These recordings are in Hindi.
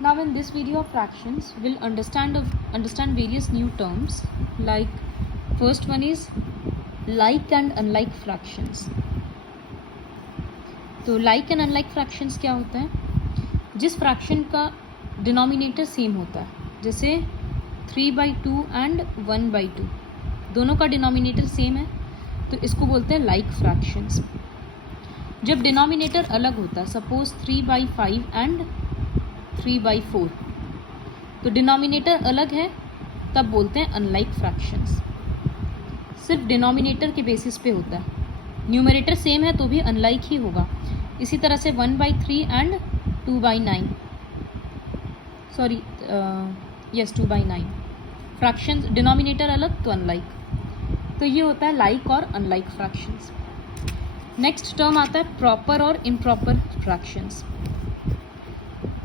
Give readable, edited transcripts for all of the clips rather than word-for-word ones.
Now in this video of fractions, we'll understand various new terms. Like first one is like and unlike fractions. तो like and unlike fractions क्या होता है? जिस फ्रैक्शन का डिनोमिनेटर सेम होता है, जैसे 3/2 एंड 1/2, दोनों का डिनोमिनेटर सेम है तो इसको बोलते हैं लाइक फ्रैक्शंस. जब डिनोमिनेटर अलग होता है, सपोज 3/5 एंड 3/4, तो डिनोमिनेटर अलग है तब बोलते हैं अनलाइक फ्रैक्शंस. सिर्फ डिनोमिनेटर के बेसिस पे होता है, न्यूमरेटर सेम है तो भी अनलाइक ही होगा. इसी तरह से 1/3 एंड 2/9, 2/9 फ्रैक्शंस, डिनोमिनेटर अलग तो अनलाइक. तो ये होता है लाइक और अनलाइक फ्रैक्शंस. नेक्स्ट टर्म आता है प्रॉपर और improper fractions.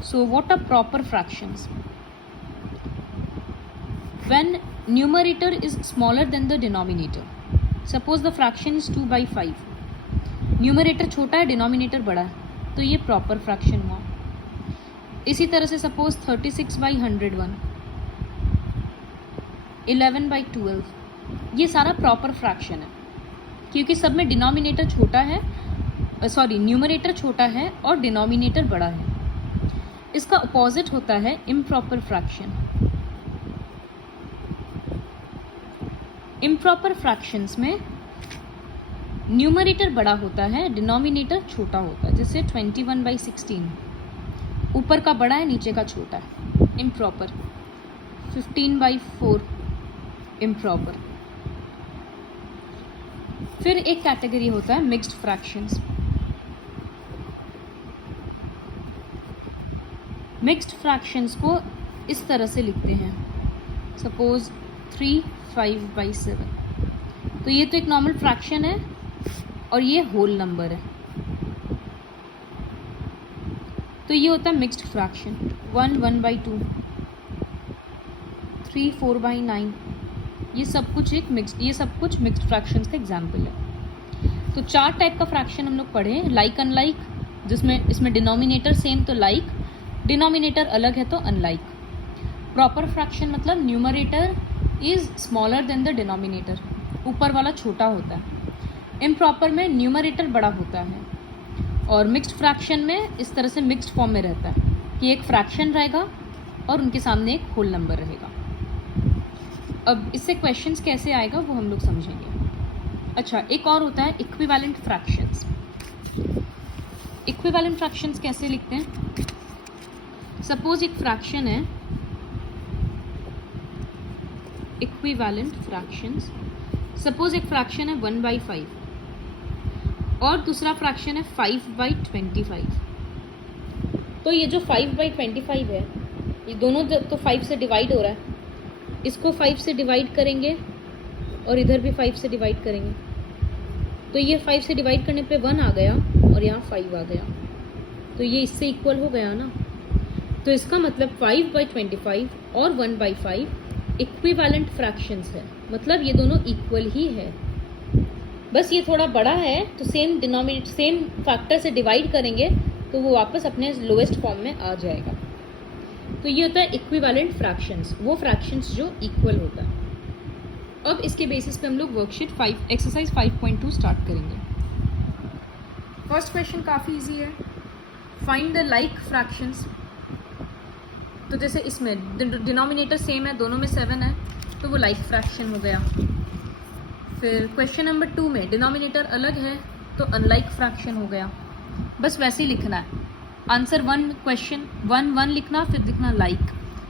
So what are proper fractions? When numerator is smaller than the denominator. Suppose the fraction is 2/5. Numerator छोटा है, denominator बड़ा है, तो ये proper fraction हुआ. इसी तरह से suppose 36/101, 11/12, ये सारा proper fraction है क्योंकि सब में denominator छोटा है, numerator छोटा है और denominator बड़ा है. इसका अपोजिट होता है इम्प्रॉपर फ्रैक्शन. इम्प्रॉपर फ्रैक्शंस में न्यूमरेटर बड़ा होता है, डिनोमिनेटर छोटा होता है. जैसे 21/16, ऊपर का बड़ा है, नीचे का छोटा है, इम्प्रॉपर. 15/4, इम्प्रॉपर. फिर एक कैटेगरी होता है मिक्स्ड फ्रैक्शंस. मिक्स्ड फ्रैक्शंस को इस तरह से लिखते हैं, सपोज 3/5/7. तो ये तो एक नॉर्मल फ्रैक्शन है और ये होल नंबर है, तो ये होता है मिक्स्ड फ्रैक्शन. 1/2, 3/4/9, ये सब कुछ मिक्स्ड फ्रैक्शंस का एग्जाम्पल है. तो 4 टाइप का फ्रैक्शन हम लोग पढ़े. लाइक अनलाइक, जिसमें इसमें डिनोमिनेटर सेम तो लाइक, डिनोमिनेटर अलग है तो अनलाइक. प्रॉपर फ्रैक्शन मतलब numerator is smaller than the denominator, ऊपर वाला छोटा होता है. इम्प्रॉपर में न्यूमरेटर बड़ा होता है. और मिक्स्ड फ्रैक्शन में इस तरह से मिक्स्ड फॉर्म में रहता है कि एक फ्रैक्शन रहेगा और उनके सामने एक होल नंबर रहेगा. अब इससे क्वेश्चंस कैसे आएगा वो हम लोग समझेंगे. अच्छा, एक और होता है इक्विवेलेंट फ्रैक्शंस. इक्विवेलेंट फ्रैक्शंस कैसे लिखते हैं? सपोज एक फ्रैक्शन है, इक्विवेलेंट फ्रैक्शंस. सपोज एक फ्रैक्शन है 1/5 और दूसरा फ्रैक्शन है 5/25. तो ये जो 5/25 है, ये दोनों तो 5 से डिवाइड हो रहा है. इसको 5 से डिवाइड करेंगे और इधर भी 5 से डिवाइड करेंगे, तो ये 5 से डिवाइड करने पे 1 आ गया और यहाँ 5 आ गया, तो ये इससे इक्वल हो गया ना. तो इसका मतलब 5/25 और 1/5 इक्विवेलेंट फ्रैक्शंस है, मतलब ये दोनों इक्वल ही है. बस ये थोड़ा बड़ा है तो सेम फैक्टर से डिवाइड करेंगे तो वो वापस अपने लोएस्ट फॉर्म में आ जाएगा. तो ये होता है इक्विवेलेंट फ्रैक्शंस, वो फ्रैक्शंस जो इक्वल होता है. अब इसके बेसिस पे हम लोग वर्कशीट 5 एक्सरसाइज 5.2 स्टार्ट करेंगे. फर्स्ट क्वेश्चन काफ़ी इजी है. Find the like fractions. तो जैसे इसमें डिनोमिनेटर सेम है, दोनों में 7 है, तो वो लाइक फ्रैक्शन हो गया. फिर क्वेश्चन नंबर 2 में डिनोमिनेटर अलग है तो अनलाइक फ्रैक्शन हो गया. बस वैसे ही लिखना है. आंसर 1 क्वेश्चन 1 लिखना, फिर लिखना लाइक,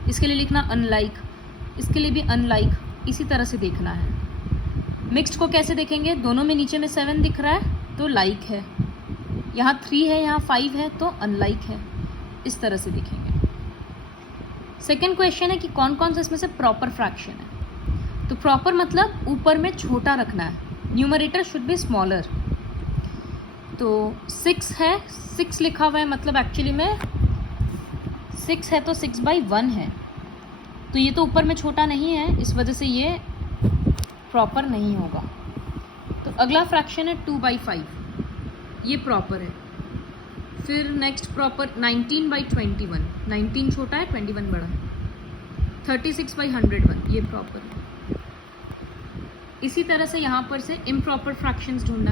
इसके लिए लिखना अनलाइक, इसके लिए भी अनलाइक, इसी तरह से देखना है. मिक्स्ड को कैसे देखेंगे? दोनों में नीचे में 7 दिख रहा है तो लाइक है, यहाँ 3 है, यहाँ 5 है तो अनलाइक है. इस तरह से देखेंगे. सेकेंड क्वेश्चन है कि कौन कौन से इसमें से प्रॉपर फ्रैक्शन है. तो प्रॉपर मतलब ऊपर में छोटा रखना है, न्यूमरेटर शुड बी स्मॉलर. तो 6 है, 6 लिखा हुआ है, मतलब एक्चुअली में 6 है तो 6/1 है, तो ये तो ऊपर में छोटा नहीं है, इस वजह से ये प्रॉपर नहीं होगा. तो अगला फ्रैक्शन है 2/5, ये प्रॉपर है. फिर नेक्स्ट प्रॉपर 19/21, 19 छोटा है 21 बड़ा है, 36/101 ये प्रॉपर है। इसी तरह से यहाँ पर से इम्प्रॉपर फ्रैक्शंस ढूंढना,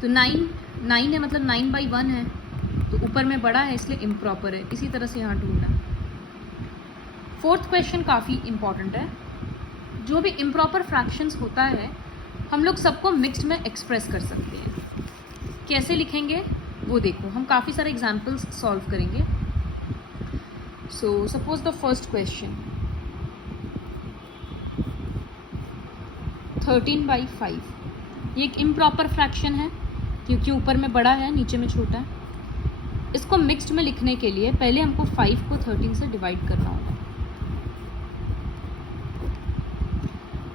तो 9 है मतलब 9/1 है, तो ऊपर में बड़ा है इसलिए इम्प्रॉपर है, इसी तरह से यहाँ ढूंढना। फोर्थ क्वेश्चन काफ़ी इंपॉर्टेंट है। जो भी इम्प्रॉपर फ्रैक्शंस होता है हम लोग सबको मिक्स्ड में एक्सप्रेस कर सकते हैं। कैसे लिखेंगे वो देखो, हम काफ़ी सारे एग्जाम्पल्स सॉल्व करेंगे। So suppose the first question 13/5, ये एक इम्प्रॉपर फ्रैक्शन है क्योंकि ऊपर में बड़ा है नीचे में छोटा है। इसको मिक्स्ड में लिखने के लिए पहले हमको 5 को 13 से डिवाइड करना होगा।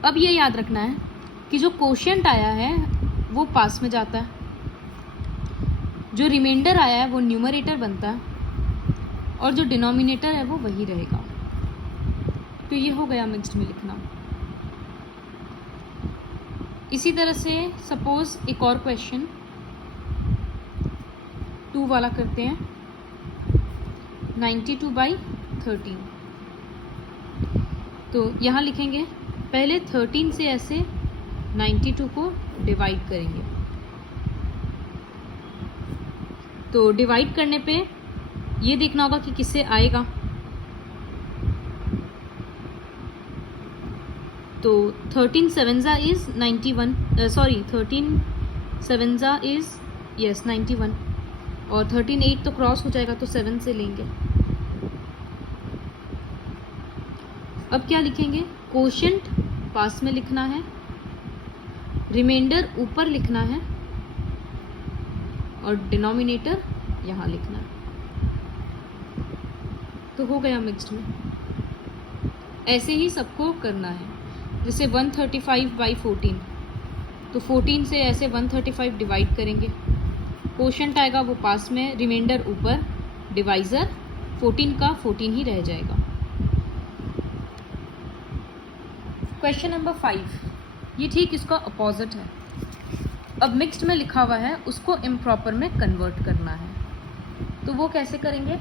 अब ये याद रखना है कि जो कोशेंट आया है वो पास में जाता है, जो रिमाइंडर आया है वो न्यूमरेटर बनता है, और जो डिनोमिनेटर है वो वही रहेगा। तो ये हो गया मिक्स्ड में लिखना। इसी तरह से सपोज एक और क्वेश्चन 2 वाला करते हैं, 92/13। तो यहाँ लिखेंगे पहले 13 से ऐसे 92 को डिवाइड करेंगे। तो डिवाइड करने पे ये देखना होगा कि किससे आएगा। तो 13 7 इज 91, 13 7 इज यस 91, और 13 8 तो क्रॉस हो जाएगा तो 7 से लेंगे। अब क्या लिखेंगे, कोशेंट पास में लिखना है, रिमाइंडर ऊपर लिखना है, और डिनोमिनेटर यहाँ लिखना है। तो हो गया मिक्स्ड में। ऐसे ही सबको करना है। जैसे 135/14, तो 14 से ऐसे 135 डिवाइड करेंगे, कोशेंट आएगा वो पास में, रिमाइंडर ऊपर, डिवाइज़र 14 का 14 ही रह जाएगा। क्वेश्चन नंबर 5, ये ठीक इसका अपोजिट है। अब मिक्स्ड में लिखा हुआ है उसको इम्प्रॉपर में कन्वर्ट करना है। तो वो कैसे करेंगे,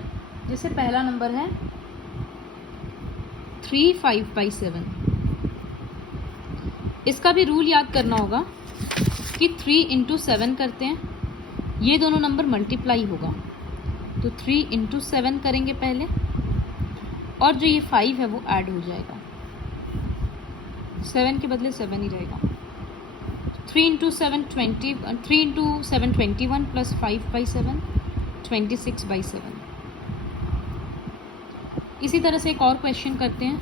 जैसे पहला नंबर है 3/5/7। इसका भी रूल याद करना होगा कि 3 × 7 करते हैं, ये दोनों नंबर मल्टीप्लाई होगा, तो 3 × 7 करेंगे पहले, और जो ये 5 है वो ऐड हो जाएगा, 7 के बदले 7 ही रहेगा। 3 × 7 21 प्लस 5/7 26/7। इसी तरह से एक और क्वेश्चन करते हैं,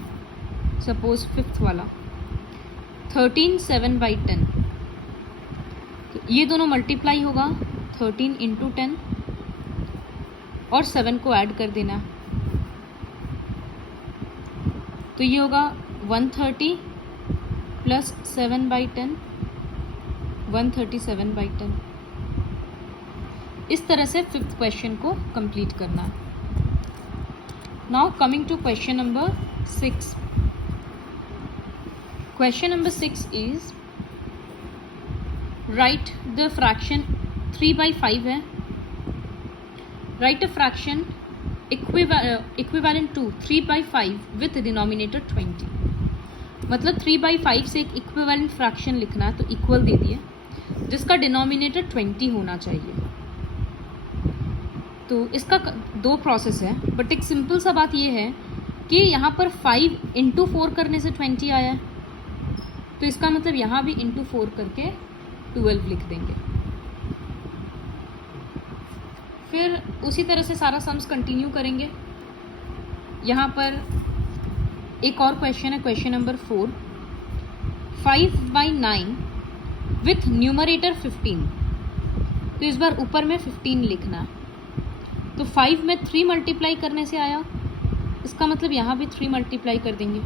सपोज 5th वाला 13 7/10। तो ये दोनों मल्टीप्लाई होगा, 13 × 10 और 7 को ऐड कर देना, तो ये होगा 130 प्लस 7/10 137/10। इस तरह से 5th क्वेश्चन को कंप्लीट करना है। Now coming to question number 6। Question number 6 is write the fraction 3/5 है। Write a fraction equivalent to 3/5 with denominator 20। मतलब 3/5 से एक इक्विवेलेंट फ्रैक्शन लिखना है, तो इक्वल दे दिए, जिसका डिनोमिनेटर 20 होना चाहिए। तो इसका 2 प्रोसेस है, बट एक सिंपल सा बात ये है कि यहाँ पर 5 × 4 करने से 20 आया है, तो इसका मतलब यहाँ भी × 4 करके 12 लिख देंगे। फिर उसी तरह से सारा सम्स कंटिन्यू करेंगे। यहाँ पर एक और क्वेश्चन है, क्वेश्चन नंबर 4 5/9 विथ न्यूमरेटर 15। तो इस बार ऊपर में 15 लिखना है। तो 5 में 3 मल्टीप्लाई करने से आया, इसका मतलब यहाँ भी 3 मल्टीप्लाई कर देंगे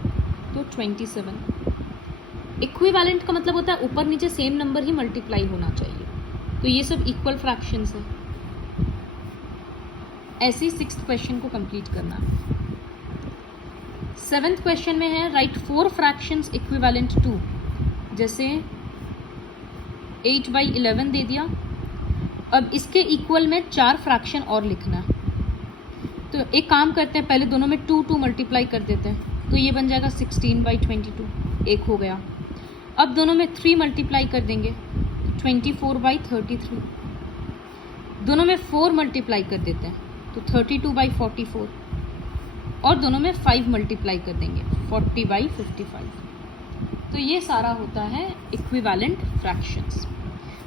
तो 27। इक्विवेलेंट का मतलब होता है ऊपर नीचे सेम नंबर ही मल्टीप्लाई होना चाहिए, तो ये सब इक्वल फ्रैक्शंस है। ऐसे ही 6th क्वेश्चन को कंप्लीट करना। 7th क्वेश्चन में है राइट 4 फ्रैक्शंस इक्विवेलेंट टू, जैसे 8/11 दे दिया, अब इसके इक्वल में 4 फ्रैक्शन और लिखना है। तो एक काम करते हैं, पहले दोनों में 2 मल्टीप्लाई कर देते हैं, तो ये बन जाएगा 16/22, एक हो गया। अब दोनों में 3 मल्टीप्लाई कर देंगे, 24/33। दोनों में 4 मल्टीप्लाई कर देते हैं, तो 32/44। और दोनों में 5 मल्टीप्लाई कर देंगे, 40/55। तो ये सारा होता है इक्विवेलेंट फ्रैक्शंस।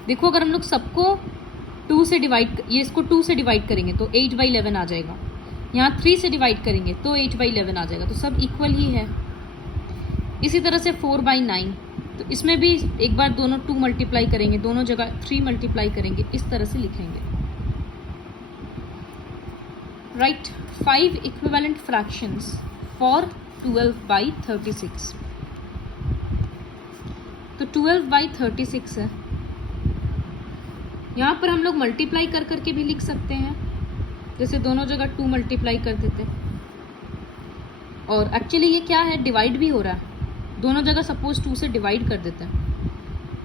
देखो अगर हम लोग सबको 2 से डिवाइड, ये इसको 2 से डिवाइड करेंगे तो 8/11 आ जाएगा। यहाँ 3 से डिवाइड करेंगे तो 8/11 आ जाएगा, तो सब इक्वल ही है। इसी तरह से 4/9, तो इसमें भी एक बार दोनों 2 मल्टीप्लाई करेंगे, दोनों जगह 3 मल्टीप्लाई करेंगे, इस तरह से लिखेंगे। Right 5 equivalent fractions for 12/36। तो 12/36 है, यहाँ पर हम लोग मल्टीप्लाई कर करके भी लिख सकते हैं, जैसे दोनों जगह 2 मल्टीप्लाई कर देते। और एक्चुअली ये क्या है, डिवाइड भी हो रहा है, दोनों जगह सपोज 2 से डिवाइड कर देते हैं,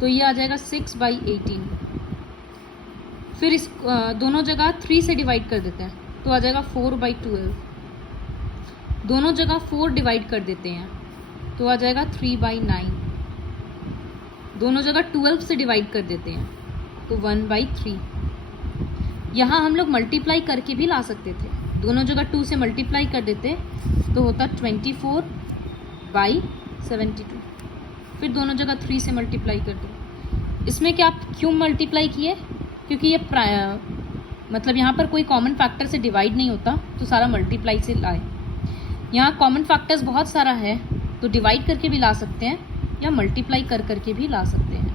तो ये आ जाएगा 6/18। फिर इस दोनों जगह 3 से डिवाइड कर देते हैं, तो आ जाएगा 4/12। दोनों जगह 4 डिवाइड कर देते हैं, तो आ जाएगा 3/9। दोनों जगह 12 से डिवाइड कर देते हैं, तो 1/3। यहाँ हम लोग मल्टीप्लाई करके भी ला सकते थे, दोनों जगह 2 से मल्टीप्लाई कर देते तो होता 24/72। फिर दोनों जगह 3 से मल्टीप्लाई कर दो। इसमें क्या क्यों मल्टीप्लाई किए, क्योंकि ये मतलब यहाँ पर कोई कॉमन फैक्टर से डिवाइड नहीं होता, तो सारा मल्टीप्लाई से लाए। यहाँ कॉमन फैक्टर्स बहुत सारा है, तो डिवाइड करके भी ला सकते हैं या मल्टीप्लाई कर करके भी ला सकते हैं।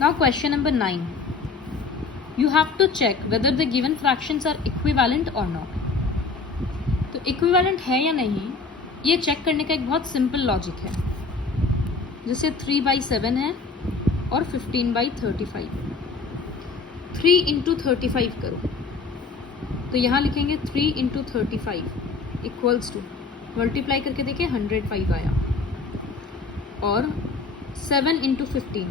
Now question number 9, you have to check whether the given fractions are equivalent or not। तो इक्विवेलेंट है या नहीं, ये चेक करने का एक बहुत सिंपल लॉजिक है। जैसे 3/7 है और 15/35, 3 × 35 करो, तो यहाँ लिखेंगे 3 × 35 इक्वल्स टू, मल्टीप्लाई करके देखें 105 आया, और 7 × 15,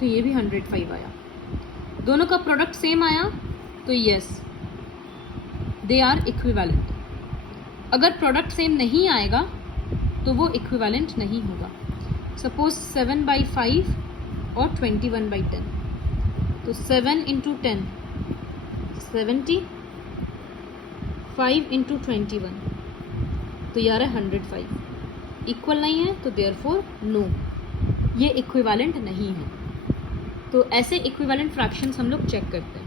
तो ये भी 105 आया। दोनों का प्रोडक्ट सेम आया, तो यस दे आर इक्विवेलेंट। अगर प्रोडक्ट सेम नहीं आएगा तो वो इक्विवेलेंट नहीं होगा। सपोज 7/5 और 21/10, तो 7 × 10 70, 5 × 21, तो यार है 105। इक्वल नहीं है, तो देयरफॉर नो, ये इक्विवेलेंट नहीं है। तो ऐसे इक्विवेलेंट फ्रैक्शंस हम लोग चेक करते हैं।